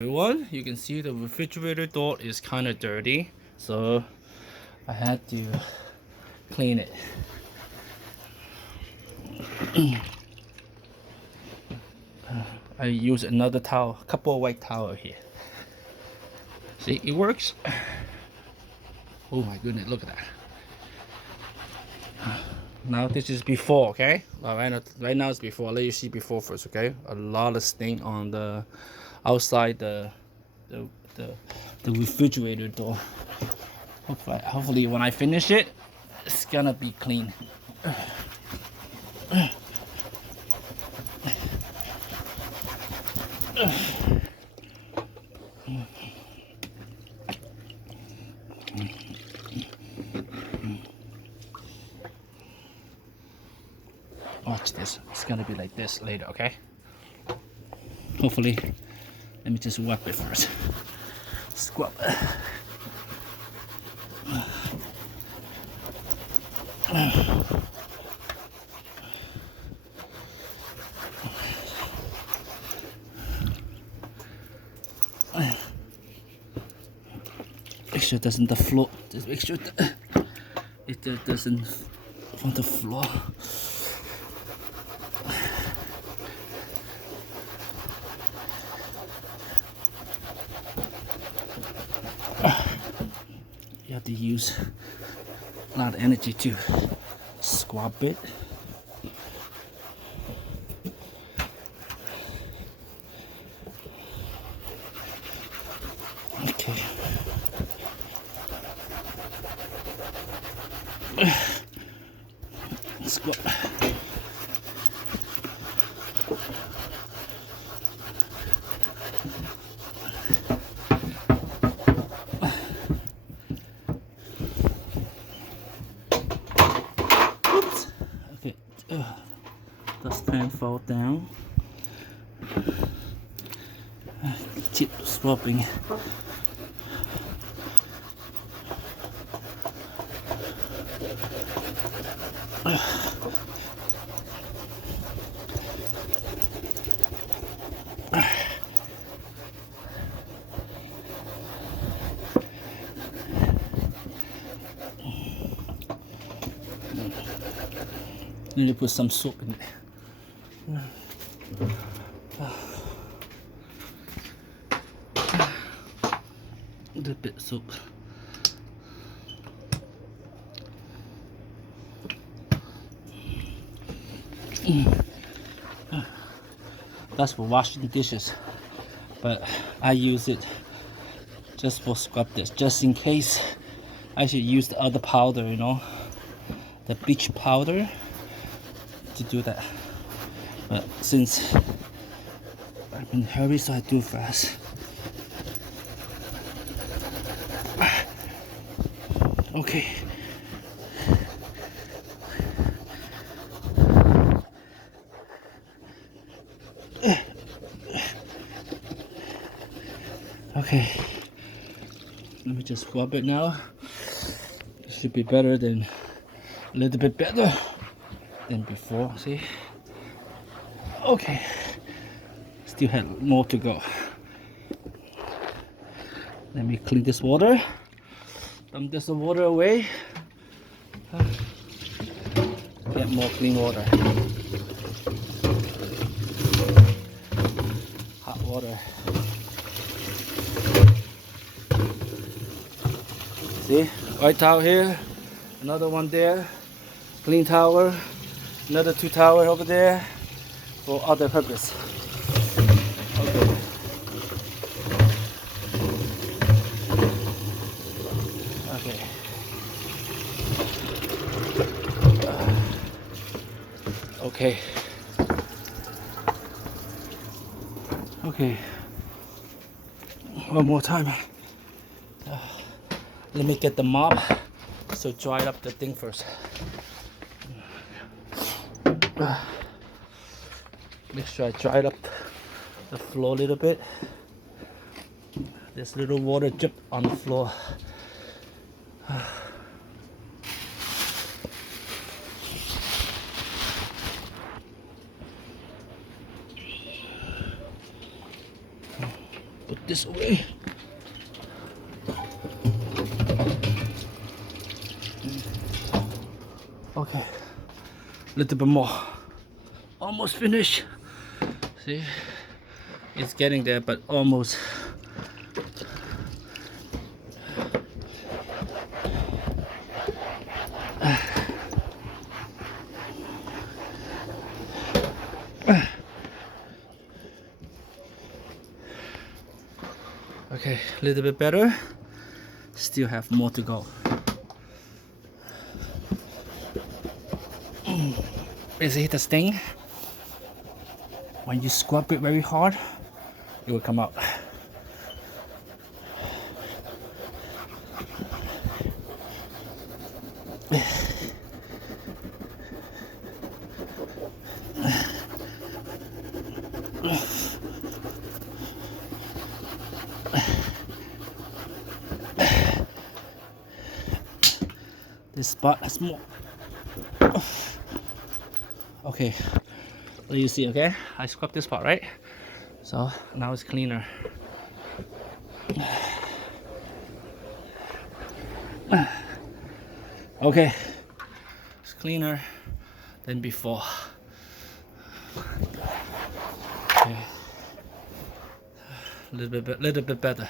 Everyone, you can see the refrigerator door is kind of dirty, so I had to clean it. I use another towel, a couple of white towel here. See, it works. Oh my goodness, look at that. Now this is before, okay? Right now it's before. I'll let you see before first, okay? A lot of stain on the outside the, the, the refrigerator door. Hopefully when I finish it, it's gonna be clean. Watch this. It's gonna be like this later, okay? Hopefully. Let me just wipe it first. Scrub. Make sure it doesn't the floor. Just make sure that it doesn't on the floor. You have to use a lot of energy to scrub it. Okay. Scrub. Okay, dustpan fall down. Keep swapping. Need to put some soap in it. A little bit of soap. That's for washing dishes, but I use it just for scrub this, just in case I should use the other powder, you know, the bleach powder to do that. But since I'm in a hurry, so I do fast. Okay. Okay. Let me just rub it now. It should be better than a little bit better than before. See? Okay. Still have more to go. Let me clean this water. Dump this water away. Get more clean water. Hot water. See? White towel here. Another one there. Clean towel. Another 2 towel over there for other purpose. Okay. Okay. Okay. Okay. One more time. Let me get the mop so dry up the thing first. Make sure I dry up the floor a little bit. There's little water drip on the floor. Put this this away. Okay, a little bit more. Almost finished. See, it's getting there, but almost. Okay, a little bit better. Still have more to go. Is it the sting? When you scrub it very hard, it will come out. This spot has more. Okay, let you see. Okay, I scrubbed this part, right? So now it's cleaner. Okay, it's cleaner than before. Okay, little bit better.